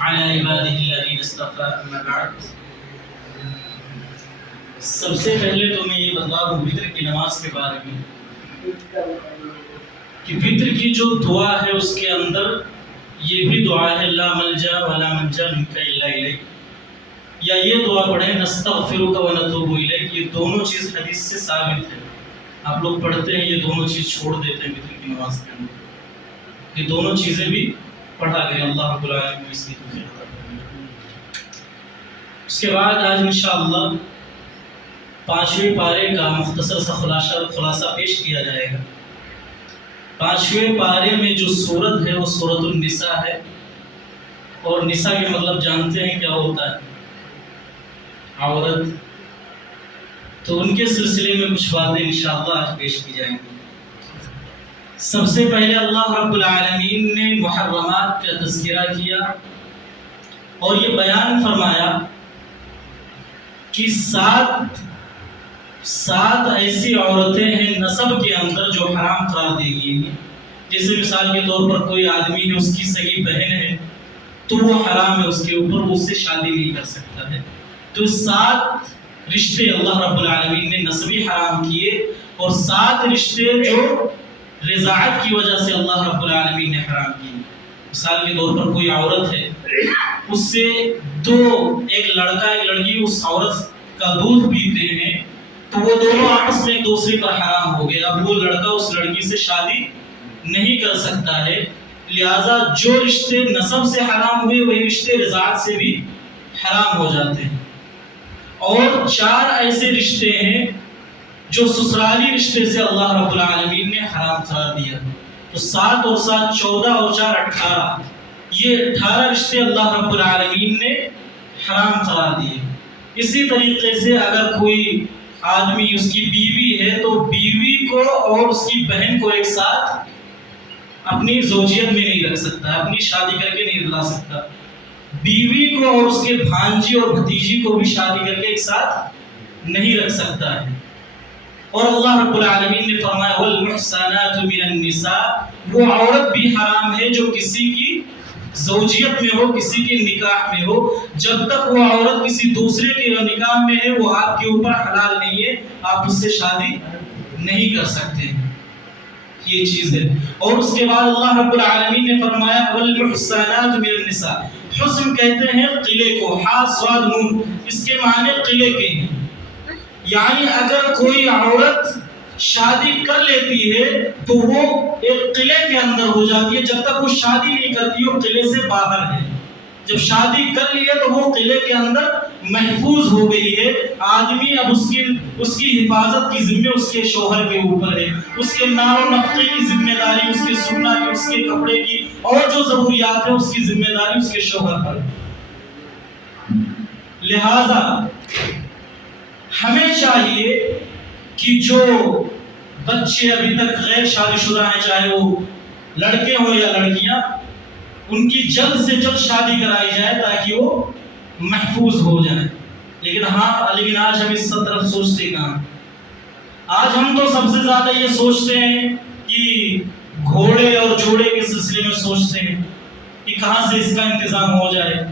على عباده الذين اصطفى اما بعد. سب سے پہلے تو میں یہ بتا دوں وطر کی نماز کے بارے میں کہ وطر کی جو دعا ہے اس کے اندر یہ بھی دعا ہے لا ملجا ولا منجا منک الا الیک، یا یہ دعا پڑھیں نستغفرک ونتوب الیک. یہ دونوں چیز حدیث سے ثابت ہے. آپ لوگ پڑھتے ہیں یہ دونوں چیز چھوڑ دیتے ہیں وطر کی نماز کے اندر. یہ دونوں چیزیں بھی پڑھا کریں. اللہ رب العالمین کو اس کی توفیق عطا فرمائے. اس کے بعد آج انشاءاللہ 5ویں پارے کا مختصر سا خلاصہ پیش کیا جائے گا. 5ویں پارے میں جو سورت ہے وہ سورۃ النساء ہے، اور نساء کے مطلب جانتے ہیں کیا ہوتا ہے؟ عورت. تو ان کے سلسلے میں کچھ باتیں انشاءاللہ آج پیش کی جائیں گی. سب سے پہلے اللہ رب العالمین نے محرمات کا تذکرہ کیا اور یہ بیان فرمایا کہ سات ایسی عورتیں ہیں نسب کے اندر جو حرام قرار دی گئی ہیں. جیسے مثال کے طور پر کوئی آدمی ہے، اس کی صحیح بہن ہے تو وہ حرام ہے اس کے اوپر، وہ اس سے شادی نہیں کر سکتا ہے. تو 7 رشتے اللہ رب العالمین نے نسبی حرام کیے، اور 7 رشتے جو رضاعت کی وجہ سے اللہ رب العالمین نے حرام کیے. مثال کے طور پر کوئی عورت ہے، اس سے ایک لڑکا ایک لڑکی اس عورت کا دودھ پیتے ہیں تو وہ دونوں آپس میں ایک دوسرے پر حرام ہو گئے. اب وہ لڑکا اس لڑکی سے شادی نہیں کر سکتا ہے. لہذا جو رشتے نسب سے حرام ہوئے وہی رشتے رضاعت سے بھی حرام ہو جاتے ہیں. اور 4 ایسے رشتے ہیں جو سسرالی رشتے سے اللہ رب العالمین نے حرام قرار دیا. تو 7 اور 7 14 اور 4 18، یہ 18 رشتے اللہ رب العالمین نے حرام قرار دیے. اسی طریقے سے اگر کوئی آدمی اس کی بیوی ہے تو بیوی کو اور اس کی بہن کو ایک ساتھ اپنی زوجیت میں نہیں رکھ سکتا، اپنی شادی کر کے نہیں دلا سکتا. بیوی کو اور اس کے بھانجی اور بھتیجی کو بھی شادی کر کے ایک ساتھ نہیں رکھ سکتا ہے. اور اللہ رب العالمین نے فرمایا والمحصنات من النساء، وہ عورت بھی حرام ہے جو کسی کی زوجیت میں ہو، کسی کے نکاح میں ہو. جب تک وہ عورت کسی دوسرے کے نکاح میں ہے وہ آپ کے اوپر حلال نہیں ہے، آپ اس سے شادی نہیں کر سکتے. یہ چیز ہے. اور اس کے بعد اللہ رب العالمین نے فرمایا والمحصنات من النساء. حسن کہتے ہیں قلعے کو، ہا صاد نون، اس کے معنی قلعے کے ہیں. یعنی اگر کوئی عورت شادی کر لیتی ہے تو وہ ایک قلعے کے اندر ہو جاتی ہے. جب تک وہ شادی نہیں کرتی وہ قلعے سے باہر ہے. جب شادی کر لی ہے تو وہ قلعے کے اندر محفوظ ہو گئی ہے. آدمی اب اس کی حفاظت کی ذمہ اس کے شوہر کے اوپر ہے. اس کے نان و نفقے کی ذمہ داری، اس کے سکنا کی، اس کے کپڑے کی، اور جو ضروریات ہیں اس کی ذمہ داری اس کے شوہر پر ہے. لہذا ہمیں چاہیے کہ جو بچے ابھی تک غیر شادی شدہ ہیں، چاہے وہ لڑکے ہوں یا لڑکیاں، ان کی جلد سے جلد شادی کرائی جائے تاکہ وہ محفوظ ہو جائیں. لیکن آج ہم اس طرف سوچتے کہاں؟ آج ہم تو سب سے زیادہ یہ سوچتے ہیں کہ گھوڑے اور جوڑے کے سلسلے میں سوچتے ہیں کہ کہاں سے اس کا انتظام ہو جائے.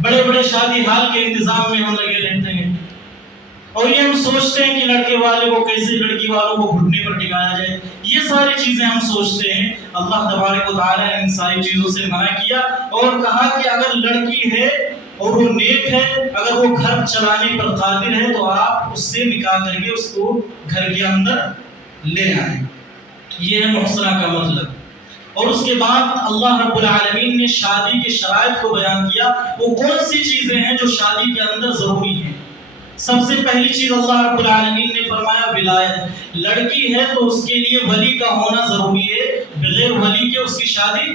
بڑے بڑے شادی حال کے انتظام میں ہم لگے رہتے ہیں، اور یہ ہم سوچتے ہیں کہ لڑکے والے کو کیسے لڑکی والوں کو گھٹنے پر ٹکایا جائے. یہ ساری چیزیں ہم سوچتے ہیں. اللہ تبارک و تعالیٰ نے ان ساری چیزوں سے منع کیا اور کہا کہ اگر لڑکی ہے اور وہ نیک ہے، اگر وہ گھر چلانے پر قادر ہے تو آپ اس سے نکاح کر کے اس کو گھر کے اندر لے آئیں. یہ ہے محصنہ کا مطلب. اور اس کے بعد اللہ رب العالمین نے شادی کے شرائط کو بیان کیا. وہ کون سی چیزیں ہیں جو شادی کے اندر ضروری ہیں؟ سب سے پہلی چیز اللہ رب العالمین نے فرمایا ولایت. لڑکی ہے تو اس کے لیے ولی کا ہونا ضروری ہے. بغیر ولی کے اس کی شادی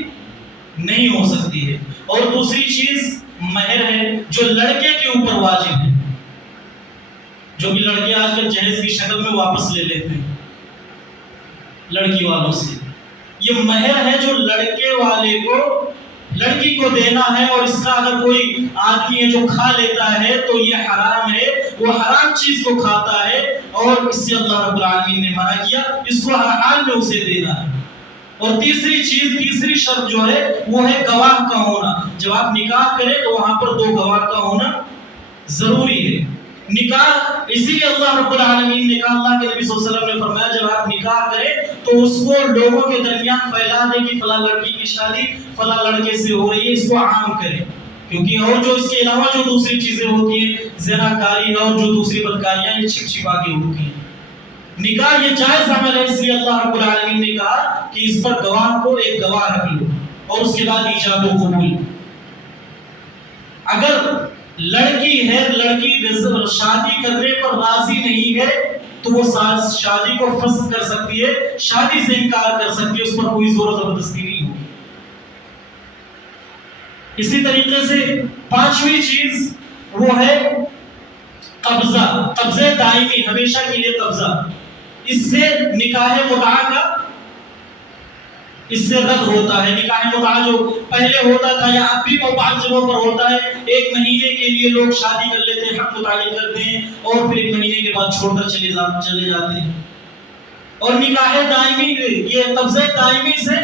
نہیں ہو سکتی ہے. اور دوسری چیز مہر ہے جو لڑکے کے اوپر واجب ہے، جو کہ لڑکے آج کل جہیز کی شکل میں واپس لے لیتے ہیں لڑکی والوں سے. یہ مہر ہے جو لڑکے والے کو لڑکی کو دینا ہے. اور اس کا اگر کوئی آدمی ہے جو کھا لیتا ہے تو یہ حرام ہے، وہ حرام چیز کو کھاتا ہے، اور اس سے اللہ رب العالمین نے منع کیا. اس کو ہر حال میں اسے دینا ہے. اور تیسری شرط جو ہے وہ ہے گواہ کا ہونا. جب آپ نکاح کریں تو وہاں پر 2 گواہ کا ہونا ضروری ہے. نکاح اسی لیے اللہ رب العالمین نے کہا، اللہ کے نبی صلی اللہ علیہ وسلم نے فرمایا جب آپ نکاح کریں تو اس کو لوگوں کے درمیان پھیلا دیں کہ فلاں لڑکی کی شادی فلاں لڑکے سے ہو رہی ہے، اس کو عام کریں. کیونکہ اور جو اس کے علاوہ جو دوسری چیزیں ہوتی ہیں، زناکاری اور جو دوسری بدکاریاں، یہ چھپ چھپا کے ہوتی ہیں. نکاح یہ جائز عمل ہے، اس لیے اللہ رب العالمین نے کہا کہ اس پر گواہ کو ایک گواہ رکھ لو اور اس کے بعد ایجاب و قبول. اگر لڑکی ہے، لڑکی شادی کرنے پر راضی نہیں ہے تو وہ شادی کو فسخ کر سکتی ہے، شادی سے انکار کر سکتی ہے، اس پر کوئی زور و زبردستی نہیں ہوگی. اسی طریقے سے 5ویں چیز وہ ہے قبضہ دائمی، ہمیشہ کے لیے قبضہ. اس سے نکاح متعہ کا اس سے رد ہوتا ہے. نکاح متعہ جو پہلے ہوتا تھا یا اب بھی وہ بعض جگہوں پر ہوتا ہے، 1 مہینے کے لیے لوگ شادی کر لیتے ہیں، حق متعلق کرتے ہیں اور پھر 1 مہینے کے بعد چھوڑ کر چلے جاتے ہیں. اور نکاح دائمی، یہ قبضہ دائمی سے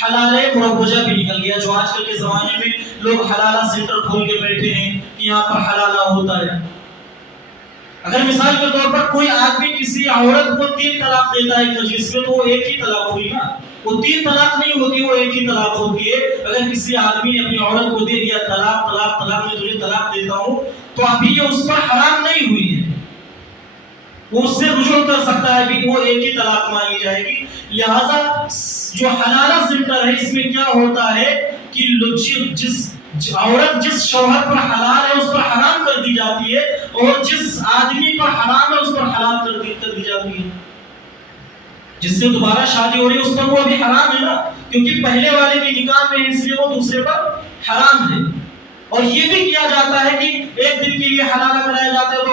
حلالہ مروجہ بھی نکل گیا، جو آج کل کے زمانے میں لوگ حلالہ سینٹر کھول کے بیٹھے ہیں کہ یہاں پر حلالہ ہوتا ہے. اگر مثال کے طور پر کوئی آدمی کسی عورت کو 3 طلاق دیتا ہے ایک مجلس میں تو وہ ایک ہی طلاق ہوئی نا، وہ 3 طلاق نہیں ہوتی، وہ ایک ہی طلاق ہوتی ہے. اگر کسی آدمی نے اپنی عورت کو دے دیا طلاق میں تجھے طلاق دیتا ہوں، تو ابھی یہ اس پر حرام نہیں ہوئی ہے، وہ اس سے رجوع کر سکتا ہے، بھی وہ ایک ہی طلاق مانی جائے گی. لہذا جو حلالہ سینٹر ہے اس میں کیا ہوتا ہے کہ عورت جس شوہر پر حلال ہے اس پر حرام کر دی جاتی ہے، اور جس آدمی پر حرام ہے اس پر حلال کر دی جاتی ہے. جس سے دوبارہ شادی ہو رہی ہے اس پر وہ ابھی حرام ہے نا، کیونکہ پہلے والے کی نکاح میں اس لیے وہ دوسرے پر حرام ہے. اور یہ بھی کیا جاتا ہے کہ ایک دن کے لیے حلالہ کرایا جاتا ہے تو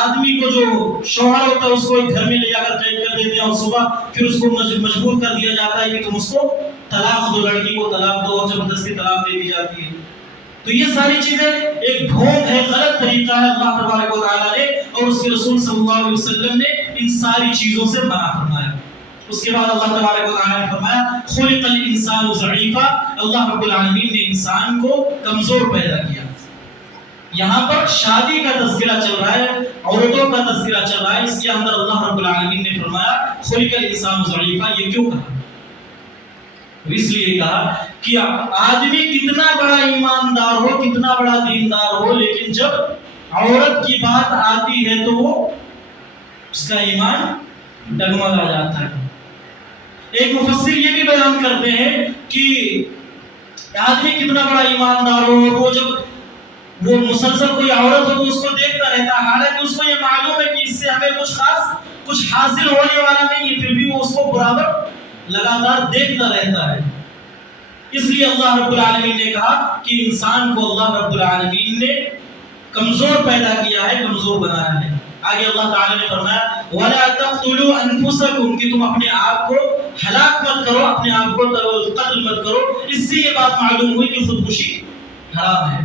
آدمی کو جو شوہر ہوتا ہے اس کو ایک گھر میں لے جا کر قید کر دیتے ہیں، اور صبح پھر اس کو مجبور کر دیا جاتا ہے کہ تم اس کو طلاق دو، لڑکی کو طلاق دو، اور زبردستی طلاق دے دی جاتی ہے. تو یہ ساری چیزیں ایک ڈھونگ ہے، غلط طریقہ ہے. اللہ تبارک و تعالیٰ نے اور اس کے رسول صلی اللہ علیہ وسلم نے ان ساری چیزوں سے منع فرمایا. اس کے بعد اللہ تبارک و تعالیٰ نے فرمایا خلق الانسان ضعیفا، اللہ رب العالمین نے انسان کو کمزور پیدا کیا. یہاں پر شادی کا تذکرہ چل رہا ہے، عورتوں کا تذکرہ چل رہا ہے، اس کے اندر اللہ رب العالمین نے فرمایا خلق الانسان ضعیفا. یہ کیوں کہا؟ اس لیے کہا کہ آدمی کتنا بڑا ایماندار ہو، کتنا بڑا دیندار ہو، لیکن جب عورت کی بات آتی ہے تو وہ اس کا ایمان ڈگمگا جاتا ہے. ایک مفسر یہ بھی بیان کرتے ہیں کہ آدمی کتنا بڑا ایماندار ہو، وہ جب وہ مسلسل کوئی عورت ہو تو اس کو دیکھتا رہتا ہے، حالانکہ اس کو یہ معلوم ہے کہ اس سے ہمیں کچھ حاصل ہونے والا نہیں ہے، پھر بھی وہ اس کو برابر لگاتار دیکھتا رہتا ہے. اس لیے اللہ رب العالمین نے کہا کہ انسان کو اللہ رب العالمین نے کمزور پیدا کیا ہے، کمزور بنایا ہے. آگے اللہ تعالی نے فرمایا وَلَا تَقْتُلُوا أَنفُسَكُمْ، کہ تم اپنے آپ کو ہلاک مت کرو، اپنے آپ کو قتل مت کرو. اس سے یہ بات معلوم ہوئی کہ خودکشی حرام ہے.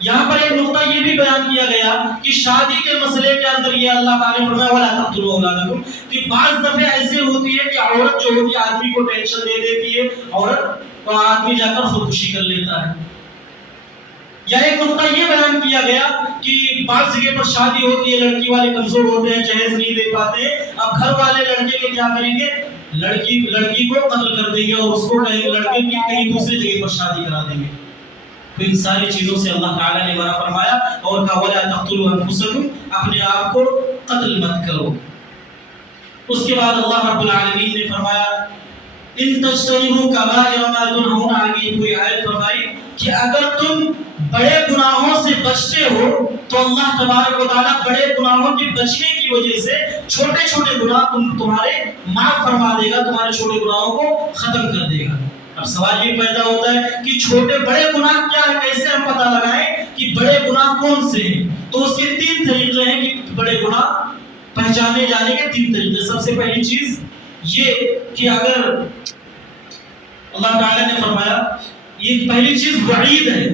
یہاں پر ایک نقطہ یہ بھی بیان کیا گیا کہ شادی کے مسئلے کے اندر یہ اللہ تعالی نے فرمایا وَلَا تَقْتُلُوا أَوْلَادَكُمْ، کہ بعض دفعہ ایسے ہوتی ہے کہ عورت جو ہوتی ہے آدمی کو ٹینشن دے دیتی ہے، عورت تو آدمی جا کر خودکشی کر لیتا ہے. یا ایک نقطہ یہ بیان کیا گیا کہ بعض جگہ پر شادی ہوتی ہے، لڑکی والے کمزور ہوتے ہیں، جہیز نہیں دے پاتے ہیں، اب گھر والے لڑکے کے کیا کریں گے، لڑکی کو قتل کر دیں گے اور اس کو لڑکے کی کہیں دوسری جگہ پر شادی کرا دیں گے. تو ان ساری چیزوں سے اللہ تعالیٰ نے منع فرمایا اور کہا وَلَا تَقْتُلُوا أَنفُسَكُمْ، اپنے آپ کو قتل مت کرو. اس کے بعد اللہ رب العالمین نے فرمایا ان تجتنبوا کبائر ما تنہون عنہ، کوئی آیت فرمائی کہ اگر تم بڑے گناہوں سے بچتے ہو تو اللہ تبارک و تعالیٰ بڑے گناہوں کے بچنے کی وجہ سے چھوٹے چھوٹے گناہ تمہارے معاف فرما دے گا، تمہارے چھوٹے گناہوں کو ختم کر دے گا. اب سوال یہ پیدا ہوتا ہے کہ چھوٹے بڑے گناہ کیا ہے، کیسے ہم پتہ لگائیں کہ بڑے گناہ کون سے ہیں؟ تو اس کے 3 طریقے ہیں کہ بڑے گناہ پہچانے جانے کے 3 طریقے. سب سے پہلی چیز یہ کہ اگر اللہ تعالیٰ نے فرمایا، یہ پہلی چیز وعید ہے.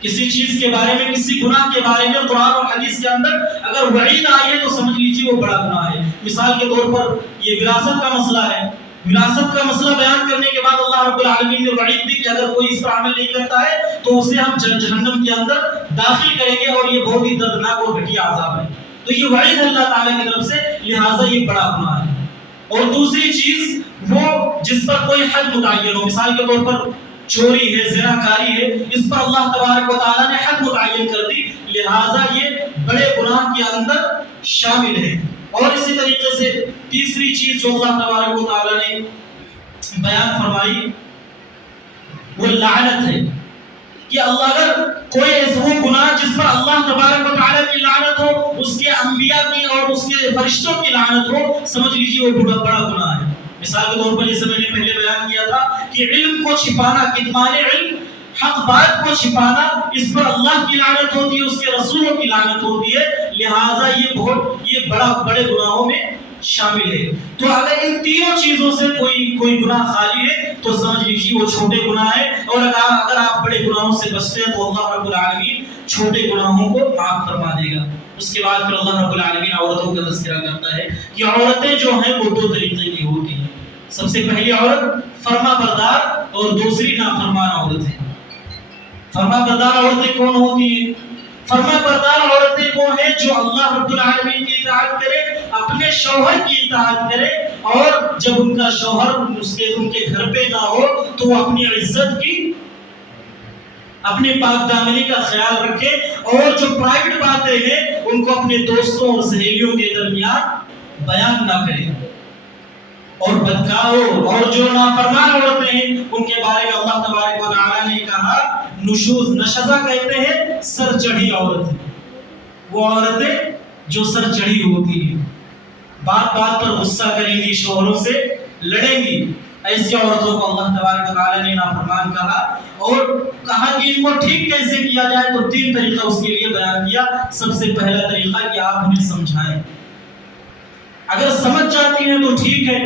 کسی چیز کے بارے میں، کسی گناہ کے بارے میں قرآن اور حدیث کے اندر اگر وعید آئی ہے تو سمجھ لیجیے وہ بڑا گناہ ہے. مثال کے طور پر یہ وراثت کا مسئلہ ہے، وراثت کا مسئلہ بیان کرنے کے بعد اللہ رب العالمین نے وعید دی کہ اگر کوئی اس پر عمل نہیں کرتا ہے تو اسے ہم جہنم کے اندر داخل کریں گے اور یہ بہت ہی دردناک اور گھٹیا عذاب ہے. تو یہ وعید اللہ تعالیٰ کی طرف سے، لہٰذا یہ بڑا گناہ ہے. اور دوسری چیز وہ جس پر کوئی حد متعین ہو، مثال کے طور پر چوری ہے، زنا کاری ہے، اس پر اللہ تبارک و تعالیٰ نے حد متعین کر دی، لہٰذا یہ بڑے گناہ کے اندر شامل ہے. اور اسی طریقے سے تیسری چیز جو اللہ تبارک و تعالیٰ نے بیان فرمائی وہ لعنت ہے، کہ اللہ اگر کوئی ایسا گناہ جس پر اللہ تبارک و تعالیٰ کی لعنت ہو، اس کے انبیاء کی اور اس کے فرشتوں کی لعنت ہو، سمجھ لیجیے وہ بڑا گناہ ہے. مثال کے طور پر جیسے میں نے پہلے بیان کیا تھا کہ علم کو چھپانا، کتمان علم، حق بات کو چھپانا، اس پر اللہ کی لعنت ہوتی ہے، اس کے رسولوں کی لعنت ہوتی ہے، لہٰذا یہ بڑے گناہوں میں شامل ہے. تو اگر ان تینوں چیزوں سے کوئی گناہ خالی ہے تو سمجھ لیجیے وہ چھوٹے گناہ ہے. اور اگر آپ بڑے گناہوں سے بچتے ہیں تو اللہ رب العالمین چھوٹے گناہوں کو معاف فرما دے گا. اس کے بعد پھر اللہ رب العالمین عورتوں کا تذکرہ کرتا ہے کہ عورتیں جو ہیں وہ دو طریقے کی ہوتی ہیں. سب سے پہلی عورت فرما بردار اور دوسری نافرمان عورت ہے. فرما بردار عورتیں کون ہوتی ہیں؟ فرما بردار عورتیں وہ ہیں جو اللہ رب العالمین کی اطاعت کرے، اپنے شوہر کی اطاعت کرے، اور جب ان کا شوہر ان کے گھر پہ نہ ہو تو وہ اپنی عزت کی، اپنے پاک دامنی کا خیال رکھے، اور جو پرائیویٹ باتیں ہیں ان کو اپنے دوستوں اور سہیلیوں کے درمیان بیان نہ کرے. اور بدکاروں اور جو نافرمان عورتیں ہیں ان کے بارے میں اللہ تبارک و تعالیٰ نے کہا نشوز، نشزہ کہتے ہیں سر چڑھی عورت. وہ عورتیں جو سر چڑھی ہوتی ہیں، بات بات پر غصہ کریں گی، شوہروں سے لڑیں گی، ایسی عورتوں کو اللہ تبارک و تعالیٰ نے نافرمان کہا. اور کہا کہ ان کو ٹھیک کیسے کیا جائے، تو تین طریقہ اس کے لیے بیان کیا. سب سے پہلا طریقہ کہ آپ انہیں سمجھائیں، اگر سمجھ جاتی ہیں تو ٹھیک ہے،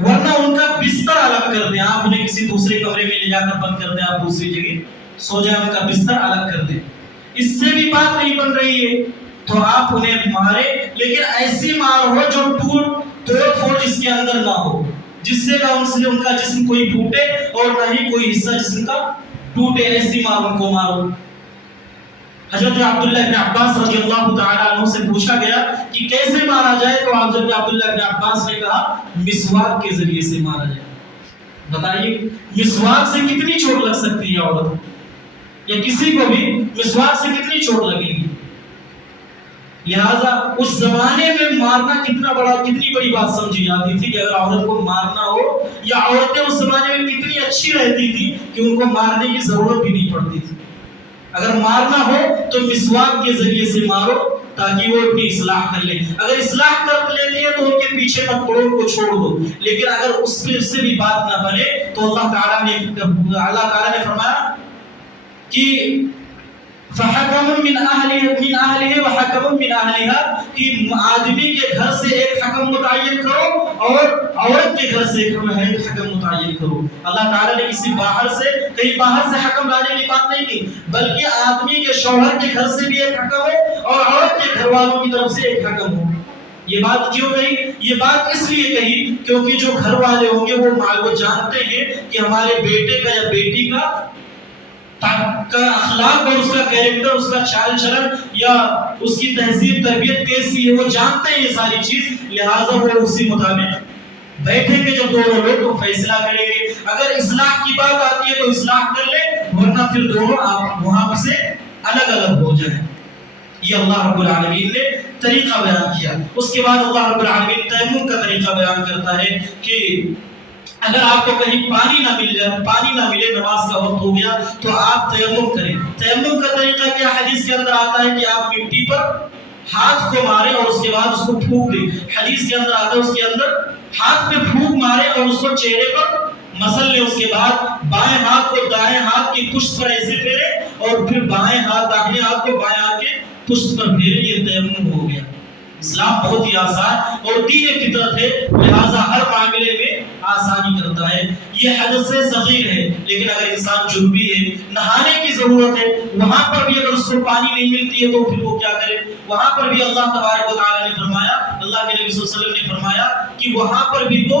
ورنہ ان کا بستر الگ کر دیں. آپ انہیں کسی دوسرے کمرے میں لے جا کر بند کر دیں، آپ دوسری جگہ سو جائیں، ان کا بستر الگ کر دیں. اس سے بھی بات نہیں بن رہی ہے تو آپ انہیں مارے، لیکن ایسی مار ہو جو توڑ پھوڑ جس کے اندر نہ ہو، جس سے ان کا جسم کوئی ٹوٹے اور نہ ہی کوئی حصہ جسم کا ٹوٹے. ایسی مار ان کو مارو. حضرت عبداللہ ابن عباس رضی اللہ تعالیٰ عنہ سے پوچھا گیا کہ کیسے مارا جائے، تو حضرت عبداللہ ابن عباس نے کہا مسواک کے ذریعے سے مارا جائے. بتائیے مسواک سے کتنی چوٹ لگ سکتی ہے عورت، یا کسی کو بھی مسواک سے کتنی چوٹ لگے گی. لہذا اس زمانے میں مارنا کتنی بڑی بات سمجھی جاتی تھی کہ اگر عورت کو مارنا ہو، یا عورتیں اس زمانے میں کتنی اچھی رہتی تھی کہ ان کو مارنے کی ضرورت بھی نہیں پڑتی تھی. اگر مارنا ہو تو مسواک کے ذریعے سے مارو تاکہ وہ اپنی اصلاح کر لیں. اگر اصلاح کر لیتے ہیں تو ان کے پیچھے مت پڑو، ان کو چھوڑ دو. لیکن اگر اس سے بھی بات نہ بنے تو اللہ تعالیٰ نے فرمایا کہ فحکم من اہلہ وحکم من اہلہا، کہ آدمی کے گھر سے ایک حکم متعین کرو اور عورت کے گھر سے ایک حکم متعین کرو. اللہ تعالیٰ نے کسی باہر سے حکم لانے کی بات نہیں کی، بلکہ آدمی کے شوہر کے گھر سے بھی ایک حکم ہو اور عورت کے گھر والوں کی طرف سے ایک حکم ہو. یہ بات کیوں کہی؟ یہ بات اس لیے کہی کیونکہ جو گھر والے ہوں گے وہ جانتے ہیں کہ ہمارے بیٹے کا یا بیٹی کا اخلاق اور اس کا کیریکٹر، اس کا چال چلن یا اس کی تہذیب تربیت کیسی ہے، وہ جانتے ہیں یہ ساری چیز. لہٰذا وہ اسی مطابق بیٹھیں گے جب دونوں لوگ تو فیصلہ کریں گے. اگر اصلاح کی بات آتی ہے تو اصلاح کر لیں، ورنہ پھر دونوں آپ وہاں سے الگ الگ ہو جائیں. یہ اللہ رب العالمین نے طریقہ بیان کیا. اس کے بعد اللہ رب العالمین تیمم کا طریقہ بیان کرتا ہے کہ اگر آپ کو کہیں پانی نہ ملے، نماز کا وقت ہو گیا تو آپ تیمم کریں. تیمم کا طریقہ کیا؟ حدیث کے اندر آتا ہے کہ آپ مٹی پر ہاتھ کو ماریں اور اس کے بعد اس کو پھونک دیں. حدیث کے اندر آتا ہے اس کے اندر ہاتھ پہ پھونک ماریں اور اس کو چہرے پر مسل لیں. اس کے بعد بائیں ہاتھ کو دائیں ہاتھ کی پشت پر ایسے پھیرے اور پھر داہنے ہاتھ کو بائیں ہاتھ کے پشت پر پھیرے. یہ تیمم ہو گیا. اسلام بہت ہی آسان اور دین فطرت ہے، لہذا ہر معاملے میں آسانی کرتا ہے. یہ حدث سے صغیر ہے، لیکن اگر انسان جنبی ہے، نہانے کی ضرورت ہے، وہاں پر بھی اگر اس کو پانی نہیں ملتی ہے تو پھر وہ کیا کرے؟ وہاں پر بھی اللہ تبارک و تعالیٰ نے فرمایا، اللہ کے نبی صلی اللہ علیہ وسلم نے فرمایا کہ وہاں پر بھی وہ